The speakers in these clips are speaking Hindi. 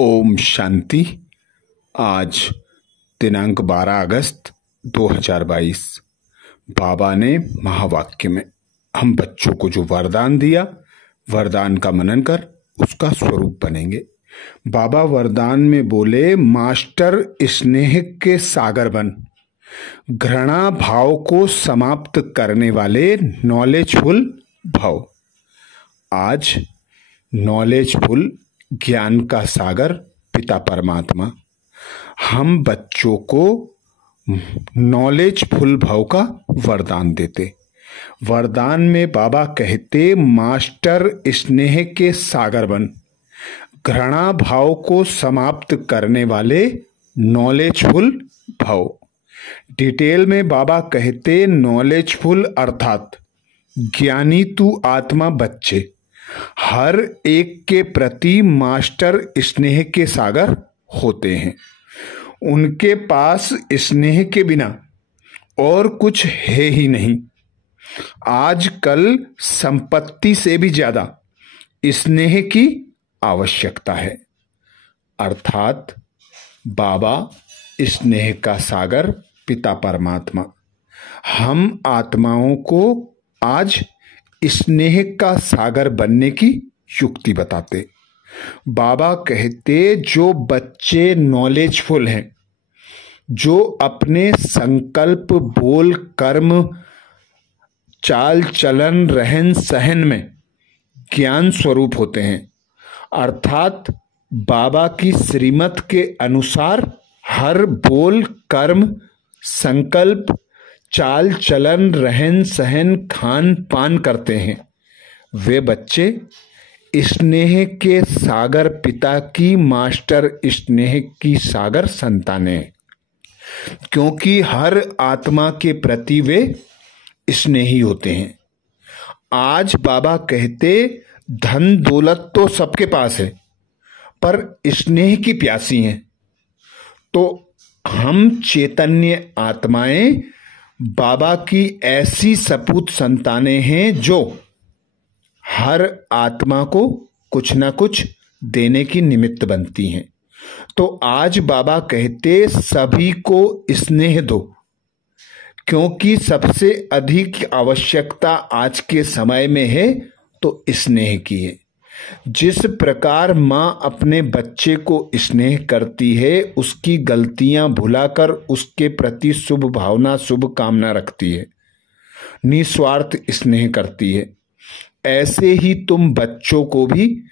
ओम शांति। आज दिनांक 12 अगस्त 2022। बाबा ने महावाक्य में हम बच्चों को जो वरदान दिया, वरदान का मनन कर उसका स्वरूप बनेंगे। बाबा वरदान में बोले, मास्टर स्नेह के सागर बन, घृणा भाव को समाप्त करने वाले नॉलेजफुल भव। आज नॉलेजफुल ज्ञान का सागर पिता परमात्मा हम बच्चों को नॉलेजफुल भव का वरदान देते। वरदान में बाबा कहते, मास्टर स्नेह के सागर बन, घृणा भाव को समाप्त करने वाले नॉलेजफुल भव। डिटेल में बाबा कहते, नॉलेजफुल अर्थात ज्ञानी तू आत्मा बच्चे हर एक के प्रति मास्टर स्नेह के सागर होते हैं। उनके पास स्नेह के बिना और कुछ है ही नहीं। आजकल संपत्ति से भी ज्यादा स्नेह की आवश्यकता है। अर्थात बाबा स्नेह का सागर पिता परमात्मा हम आत्माओं को आज स्नेह का सागर बनने की युक्ति बताते। बाबा कहते, जो बच्चे नॉलेजफुल हैं, जो अपने संकल्प, बोल, कर्म, चाल चलन, रहन सहन में ज्ञान स्वरूप होते हैं, अर्थात बाबा की श्रीमत के अनुसार हर बोल, कर्म, संकल्प, चाल चलन, रहन सहन, खान पान करते हैं, वे बच्चे स्नेह के सागर पिता की मास्टर स्नेह की सागर संतानें हैं। क्योंकि हर आत्मा के प्रति वे स्नेही होते हैं। आज बाबा कहते, धन दौलत तो सबके पास है, पर स्नेह की प्यासी हैं। तो हम चैतन्य आत्माएं बाबा की ऐसी सपूत संतानें हैं जो हर आत्मा को कुछ ना कुछ देने की निमित्त बनती हैं। तो आज बाबा कहते, सभी को स्नेह दो, क्योंकि सबसे अधिक आवश्यकता आज के समय में है तो स्नेह की है। जिस प्रकार मां अपने बच्चे को स्नेह करती है, उसकी गलतियां भुलाकर उसके प्रति शुभ भावना, शुभ कामना रखती है, निस्वार्थ स्नेह करती है, ऐसे ही तुम बच्चों को भी,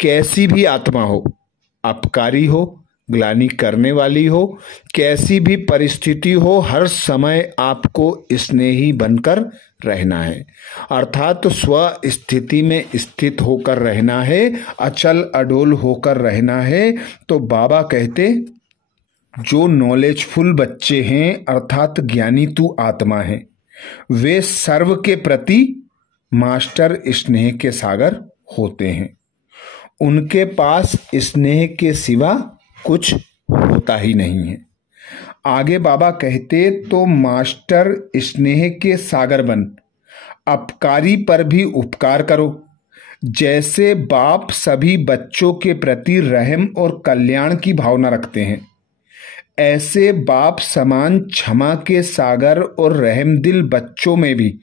कैसी भी आत्मा हो, अपकारी हो, ग्लानि करने वाली हो, कैसी भी परिस्थिति हो, हर समय आपको स्नेही बनकर रहना है। अर्थात स्व स्थिति में स्थित होकर रहना है, अचल अडोल होकर रहना है। तो बाबा कहते, जो नॉलेजफुल बच्चे हैं, अर्थात ज्ञानी तू आत्मा है, वे सर्व के प्रति मास्टर स्नेह के सागर होते हैं। उनके पास स्नेह के सिवा कुछ होता ही नहीं है। आगे बाबा कहते, तो मास्टर स्नेह के सागर बन, अपकारी पर भी उपकार करो। जैसे बाप सभी बच्चों के प्रति रहम और कल्याण की भावना रखते हैं, ऐसे बाप समान क्षमा के सागर और रहमदिल बच्चों में भी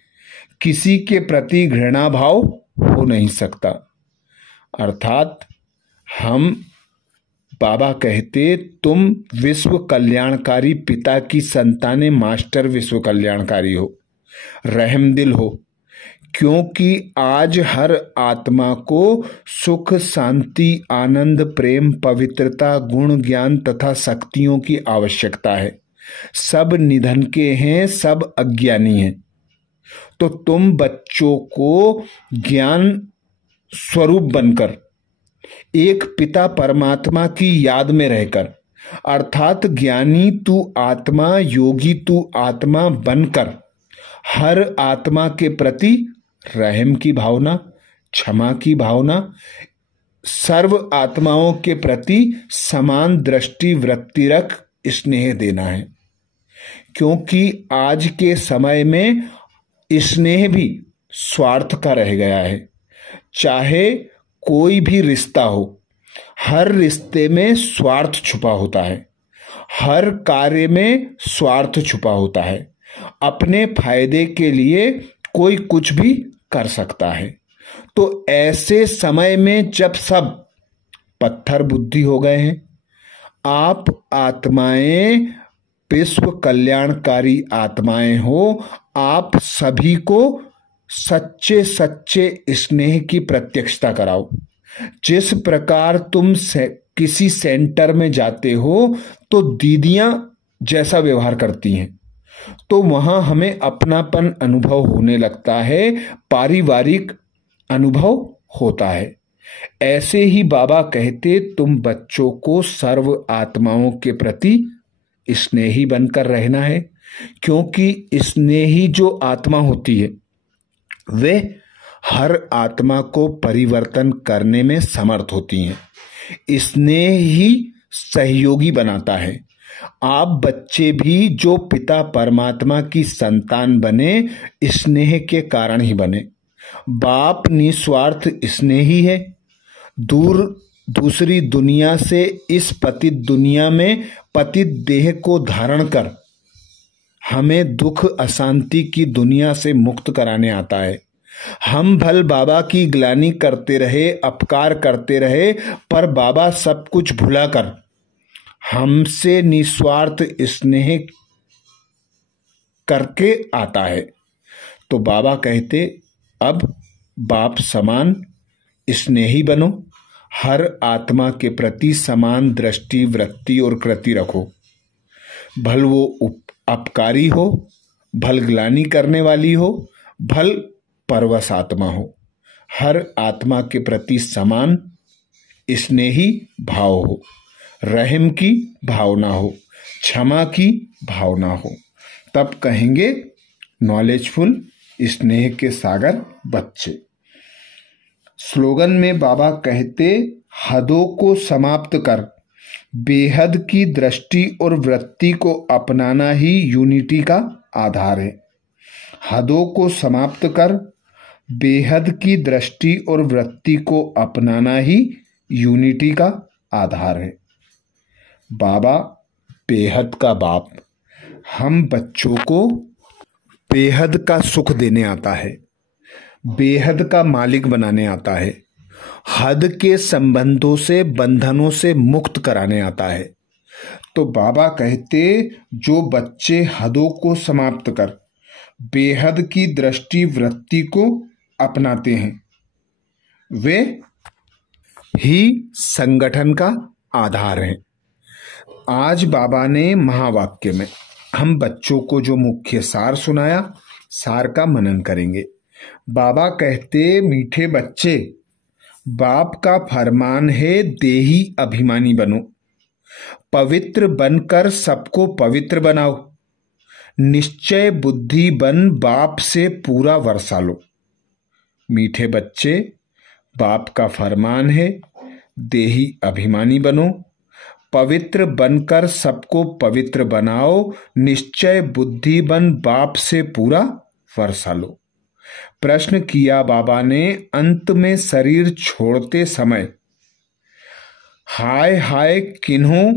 किसी के प्रति घृणा भाव हो नहीं सकता। अर्थात हम बाबा कहते, तुम विश्व कल्याणकारी पिता की संतानें मास्टर विश्व कल्याणकारी हो, रहमदिल हो, क्योंकि आज हर आत्मा को सुख, शांति, आनंद, प्रेम, पवित्रता, गुण, ज्ञान तथा शक्तियों की आवश्यकता है। सब निधन के हैं, सब अज्ञानी हैं। तो तुम बच्चों को ज्ञान स्वरूप बनकर, एक पिता परमात्मा की याद में रहकर, अर्थात ज्ञानी तू आत्मा, योगी तू आत्मा बनकर, हर आत्मा के प्रति रहम की भावना, क्षमा की भावना, सर्व आत्माओं के प्रति समान दृष्टि वृत्ति रख स्नेह देना है। क्योंकि आज के समय में स्नेह भी स्वार्थ का रह गया है। चाहे कोई भी रिश्ता हो, हर रिश्ते में स्वार्थ छुपा होता है, हर कार्य में स्वार्थ छुपा होता है। अपने फायदे के लिए कोई कुछ भी कर सकता है। तो ऐसे समय में जब सब पत्थर बुद्धि हो गए हैं, आप आत्माएं विश्व कल्याणकारी आत्माएं हो, आप सभी को सच्चे सच्चे स्नेह की प्रत्यक्षता कराओ। जिस प्रकार तुम किसी सेंटर में जाते हो तो दीदियां जैसा व्यवहार करती हैं, तो वहां हमें अपनापन अनुभव होने लगता है, पारिवारिक अनुभव होता है। ऐसे ही बाबा कहते, तुम बच्चों को सर्व आत्माओं के प्रति स्नेही बनकर रहना है, क्योंकि स्नेही जो आत्मा होती है वे हर आत्मा को परिवर्तन करने में समर्थ होती हैं। स्नेह ही सहयोगी बनाता है। आप बच्चे भी जो पिता परमात्मा की संतान बने, स्नेह के कारण ही बने। बाप निस्वार्थ स्नेही है। दूसरी दुनिया से इस पतित दुनिया में पतित देह को धारण कर हमें दुख अशांति की दुनिया से मुक्त कराने आता है। हम भल बाबा की ग्लानि करते रहे, अपकार करते रहे, पर बाबा सब कुछ भुलाकर हमसे निस्वार्थ स्नेह करके आता है। तो बाबा कहते, अब बाप समान स्नेही बनो, हर आत्मा के प्रति समान दृष्टि, वृत्ति और कृति रखो। भल वो अपकारी हो, भल ग्लानि करने वाली हो, भल परवश आत्मा हो, हर आत्मा के प्रति समान स्नेही भाव हो, रहम की भावना हो, क्षमा की भावना हो। तब कहेंगे नॉलेजफुल स्नेह के सागर बच्चे। स्लोगन में बाबा कहते, हदों को समाप्त कर बेहद की दृष्टि और वृत्ति को अपनाना ही यूनिटी का आधार है। हदों को समाप्त कर बेहद की दृष्टि और वृत्ति को अपनाना ही यूनिटी का आधार है। बाबा बेहद का बाप हम बच्चों को बेहद का सुख देने आता है, बेहद का मालिक बनाने आता है, हद के संबंधों से, बंधनों से मुक्त कराने आता है। तो बाबा कहते, जो बच्चे हदों को समाप्त कर बेहद की दृष्टि वृत्ति को अपनाते हैं, वे ही संगठन का आधार हैं। आज बाबा ने महावाक्य में हम बच्चों को जो मुख्य सार सुनाया, सार का मनन करेंगे। बाबा कहते, मीठे बच्चे, बाप का फरमान है, देही अभिमानी बनो, पवित्र बनकर सबको पवित्र बनाओ, निश्चय बुद्धि बन बाप से पूरा वर्षा लो। मीठे बच्चे, बाप का फरमान है, देही अभिमानी बनो, पवित्र बनकर सबको पवित्र बनाओ, निश्चय बुद्धि बन बाप से पूरा वर्षा लो। प्रश्न किया बाबा ने, अंत में शरीर छोड़ते समय हाय हाय किन्हों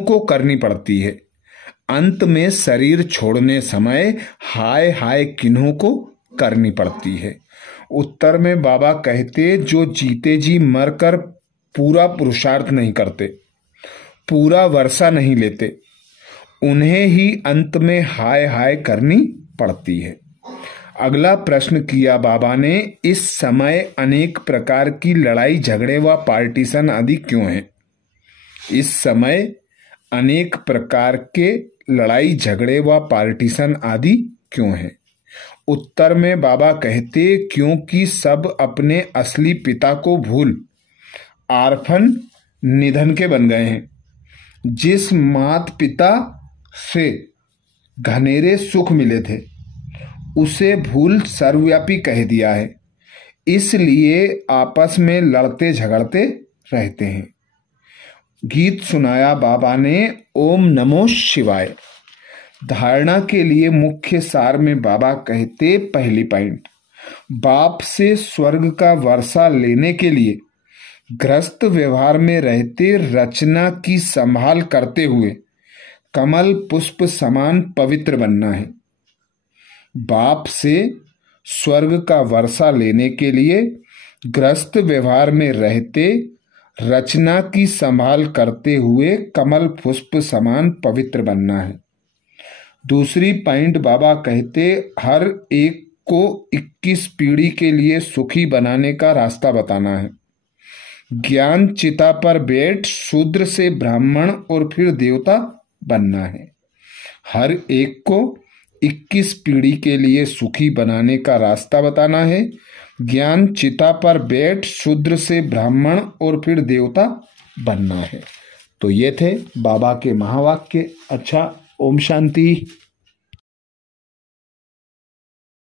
को करनी पड़ती है? अंत में शरीर छोड़ने समय हाय हाय किन्हों को करनी पड़ती है? उत्तर में बाबा कहते, जो जीते जी मरकर पूरा पुरुषार्थ नहीं करते, पूरा वर्षा नहीं लेते, उन्हें ही अंत में हाय हाय करनी पड़ती है। अगला प्रश्न किया बाबा ने, इस समय अनेक प्रकार की लड़ाई झगड़े व पार्टीशन आदि क्यों हैं? इस समय अनेक प्रकार के लड़ाई झगड़े व पार्टीशन आदि क्यों हैं? उत्तर में बाबा कहते, क्योंकि सब अपने असली पिता को भूल आर्फन निधन के बन गए हैं। जिस मात पिता से घनेरे सुख मिले थे, उसे भूल सर्वव्यापी कह दिया है, इसलिए आपस में लड़ते झगड़ते रहते हैं। गीत सुनाया बाबा ने, ओम नमो शिवाय। धारणा के लिए मुख्य सार में बाबा कहते, पहली पॉइंट, बाप से स्वर्ग का वर्षा लेने के लिए गृहस्थ व्यवहार में रहते रचना की संभाल करते हुए कमल पुष्प समान पवित्र बनना है। बाप से स्वर्ग का वर्षा लेने के लिए गृहस्थ व्यवहार में रहते रचना की संभाल करते हुए कमल पुष्प समान पवित्र बनना है। दूसरी पॉइंट बाबा कहते हर एक को 21 पीढ़ी के लिए सुखी बनाने का रास्ता बताना है। ज्ञान चिता पर बैठ शूद्र से ब्राह्मण और फिर देवता बनना है। हर एक को 21 पीढ़ी के लिए सुखी बनाने का रास्ता बताना है। ज्ञान चिता पर बैठ शूद्र से ब्राह्मण और फिर देवता बनना है। तो ये थे बाबा के महावाक्य। अच्छा, ओम शांति।